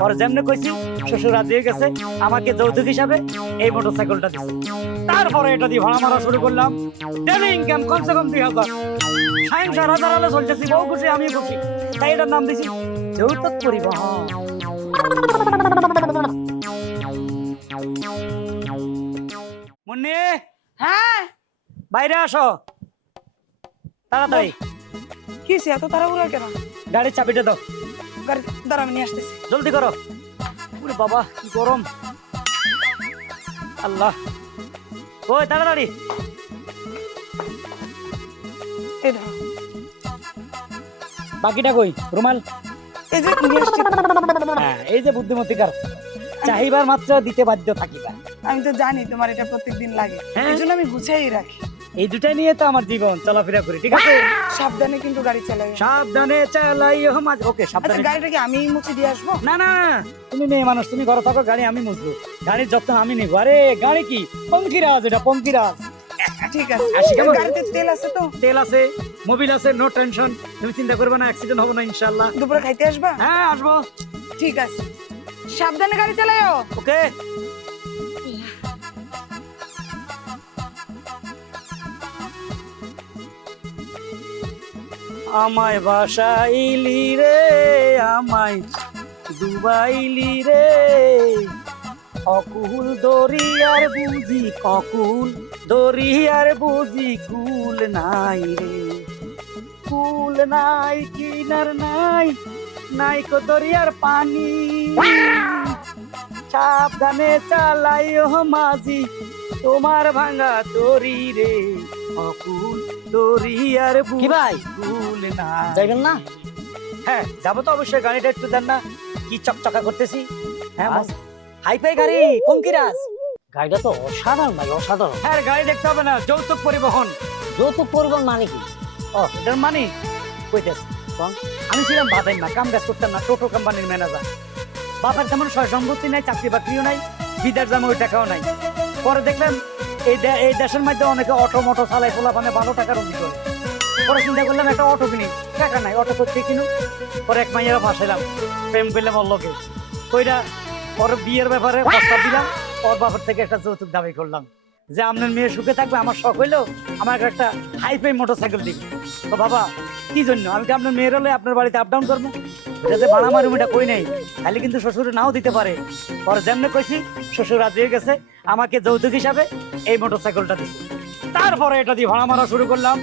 পরে যেমনে কইছি শ্বশুর রাজি হয়ে গেছে, আমাকে যৌতুক হিসাবে এই মোটরসাইকেলটা দিচ্ছে। তারপরে এটা দিয়ে ভাড়া মারা শুরু করলাম। ডেলি ইনকাম কমসে কম 2000। সংসার হাজার হলে চলতেছি, বউ খুশি আমি খুশি, তাই এটার নাম দিছি যৌতুক পরিবহন। মুন্নি, হ্যাঁ বাইরে আসো তাড়াতাড়ি। কি সে এত তাড়াহুড়া কেন? গাড়ির চাবিটা দাও, গাড়ি দাঁড়া, আমি নিয়ে আসতেছি। জলদি করো। ওরে বাবা কি গরম, আল্লাহ। ওই তাড়াতাড়ি। এই ধরো, বাকিটা কই? রুমাল। এই যে নিয়ে আসছি। হ্যাঁ, এই যে বুদ্ধিমতিকার, চাহিবার মাত্র দিতে বাধ্য থাকিবা। আমি তো জানি তোমার এটা প্রত্যেকদিন লাগে, হ্যাঁ। এই জন্য আমি গুছাই রাখি। এই দুটাই নিয়ে তো আমার জীবন চলাফেরা করি, ঠিক আছে? সাবধানে কিন্তু গাড়ি চালাই। সাবধানে চালাইও মাঝ। ওকে, আচ্ছা, সাবধানে। গাড়িটা কি আমি মুছে দিয়ে আসবো? না না, তুমি মেয়ে মানুষ, তুমি ঘরে থাকো, গাড়ি আমি মুছবো, গাড়ির যত্ন আমি নিবো। আরে গাড়ি কি পঙ্কিরাজ, এটা পঙ্কিরাজ। ঠিক আছে। আসি কেমন? গাড়িতে তেল আছে তো? তেল আছে, মোবিল আছে, নো টেনশন, তুমি চিন্তা করবে না, অ্যাক্সিডেন্ট হবে না ইনশাআল্লাহ। দুপুরে খাইতে আসবা? হ্যাঁ আসবো। ঠিক আছে, সাবধানে গাড়ি চালাও। ওকে। আমায় বাসাইলি রে, আমায় ডুবাইলি রে, অকুল দরিয়ার বুঝি, অকুল দরিয়ার বুঝি কুল নাই রে, কুল নাই, কিনার নাই, নাই কো দরিয়ার পানি। সাবধানে চালাইও মাঝি, তোমার ভাঙা দড়ি রে, অকুল দরিয়ার কি ভাই? কুল নাই। যাইবেন না? হ্যাঁ যাবো তো অবশ্যই, গাড়িটা একটু দেন না, কি চকচকা করতেছি। হ্যাঁ আজ হাইফাই গাড়ি, পঙ্কিরাজ। গাড়িটা তো অসাধারণ ভাই, অসাধারণ। হ্যাঁ গাড়ি দেখতে হবে না, যৌতুক পরিবহন। যৌতুক পরিবহন মানে কি? ও এটার মানে কইতেছি, আমি ছিলাম বাদাই না, কাম কাজ করতাম না, টোটো কোম্পানির ম্যানেজার। বাপের তেমন সয় সম্পত্তি নাই, চাকরি বাকরিও নাই, বিদেশ জামা ওই টাকাও নাই। পরে দেখলাম এই দেশের মধ্যে অনেকে অটো মটো চালাই, পোলা মানে ভালো টাকা রুজি করে। পরে চিন্তা করলাম একটা অটো কিনি, টাকা নাই, অটো করতে কিনু। পরে এক মাইয়ারা ফাঁসাইলাম, প্রেম করলাম ওর লোকে, ওইটা ওর বিয়ের ব্যাপারে প্রস্তাব দিলাম। ওর বাপের থেকে একটা যৌতুক দাবি করলাম যে আপনার মেয়ে সুখে থাকবে, আমার শখ হইলেও আমার একটা হাইফাই মোটরসাইকেল দিবে। তো বাবা কি জন্য, আমি কি আপনার মেয়ের হলে আপনার বাড়িতে আপ ডাউন করবো? যাতে ভাড়া মারুম এটা কই নাই, খালি কিন্তু শ্বশুর নাও দিতে পারে। পরে যেমনে কইছি শ্বশুর রাজি হয়ে গেছে, আমাকে যৌতুক হিসাবে এই মোটরসাইকেলটা দিচ্ছে। তারপরে এটা দিয়ে ভাড়া মারা শুরু করলাম।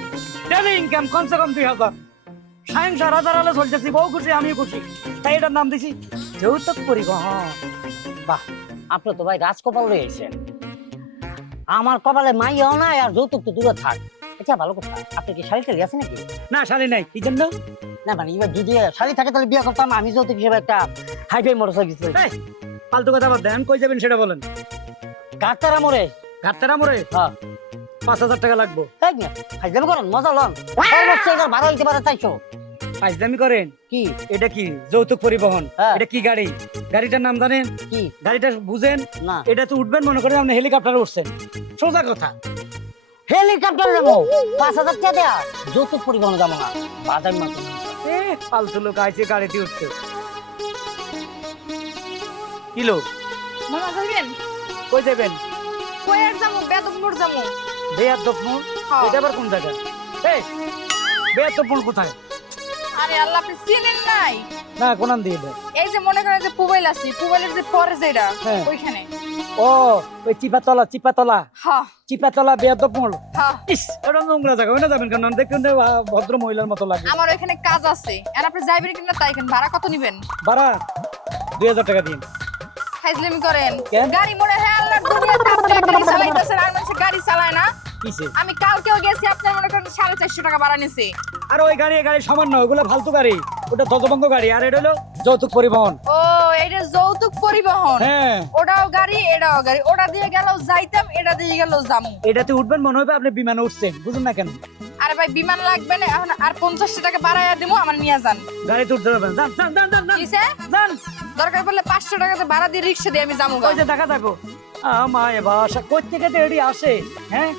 ডেলি ইনকাম কমসে কম 2000। সংসার হাজার হলে চলতেছি, বউ খুশি আমি খুশি, তাই এটার নাম দিছি যৌতুক পরিবহন। বাহ, আপনি তো ভাই রাজকপাল রয়েছেন। আমার কপালে মাইয়াও নাই, আর যৌতুক তো দূরে থাক। আচ্ছা ভালো কথা, আপনি কি শাড়ি টাড়ি আছে নাকি? না শাড়ি নাই, কি জন্য? না মানে এবার যদি শাড়ি থাকে তাহলে বিয়ে করতাম, আমি যৌতুক হিসেবে একটা হাইফাই মোটরসাইকেল। এই, ফালতু কথা বাদ দেন, কই যাবেন সেটা বলেন। কাকতারা মোড়ে। ঘাটতেরা মোড়ে? হ্যাঁ। 5000 টাকা লাগবো। ঠিক না, হাইফাই করেন, মজা লন। সর্বোচ্চ এটার ভাড়া হইতে পারে 400। ফাইজলামি করেন? কি? এটা কি যৌতুক পরিবহন? হ্যাঁ। এটা কি গাড়ি? গাড়িটার নাম জানেন? কি? গাড়িটা বুঝেন? না। এটা তো উঠবেন মনে করেন আপনি হেলিকপ্টারে উঠছেন, সোজা কথা। হেলিকপ্টার যাবো 5000 টাকা দেয়া, যৌতুক পরিবহন যাবো না। বাদাম মাত্র এ ফালতু লোক আইছে গাড়িতে উঠতে। কি লোক? মামা যাবেন? কই যাবেন? কই আর যামু? বেদমপুর যামু। বেয়াদবপুর? হ্যাঁ। এটা আবার কোন জায়গা? এই বেয়াদবপুর কোথায়? আরে আল্লাহ, আপনি চিনেন নাই? না কোনান দিয়ে দেয়। এই যে মনে করেন যে পুবাইল আছে, পুবাইলের যে পরে যেটা, হ্যাঁ। ওইখানে। ও ওই চিপাতলা, চিপাতলা, হ্যাঁ চিপাতলা বেয়াদবপুর। হ্যাঁ, ইস এটা নোংরা জায়গা, ওই না যাবেন কেন? দেখুন ভদ্র মহিলার মতো লাগে। আমার ওইখানে কাজ আছে। আর আপনি যাইবেন কিনা তাই কেন? ভাড়া কত নিবেন? ভাড়া 2000 টাকা দিন। ফাইজলামি করেন? কেন? গাড়ি মনে হয় আল্লাহর দুনিয়াতে আপনি গাড়ি চালাইতেছেন, আর মানুষ গাড়ি চালায় না। কিসে? আমি কালকেও গেছি, আপনার মনে করেন 450 টাকা ভাড়া নিছি। আর ওই গাড়ি এই গাড়ি সমান নয়, ওগুলো ফালতু গাড়ি, ওটা ধ্বজভঙ্গ গাড়ি, আর এটা হলো যৌতুক পরিবহন। ও এটা যৌতুক পরিবহন? হ্যাঁ। ওটাও গাড়ি এটাও গাড়ি, ওটা দিয়ে গেল যাইতাম, এটা দিয়ে গেল যামু। এটাতে উঠবেন মনে হবে আপনি বিমানে উঠছেন, বুঝুন না কেন? আরে ভাই বিমান লাগবে না এখন, আর 50 টাকা বাড়াইয়া দিমু, আমার নিয়ে যান। গাড়িতে উঠতে পারবেন, যান যান যান যান যান, কিসে? যান। দরকার পড়লে 500 টাকাতে ভাড়া দিয়ে রিক্সা দিয়ে আমি যামু। ওই যে দেখা থাকো আমায় বাসা কই থেকে এডি আসে, হ্যাঁ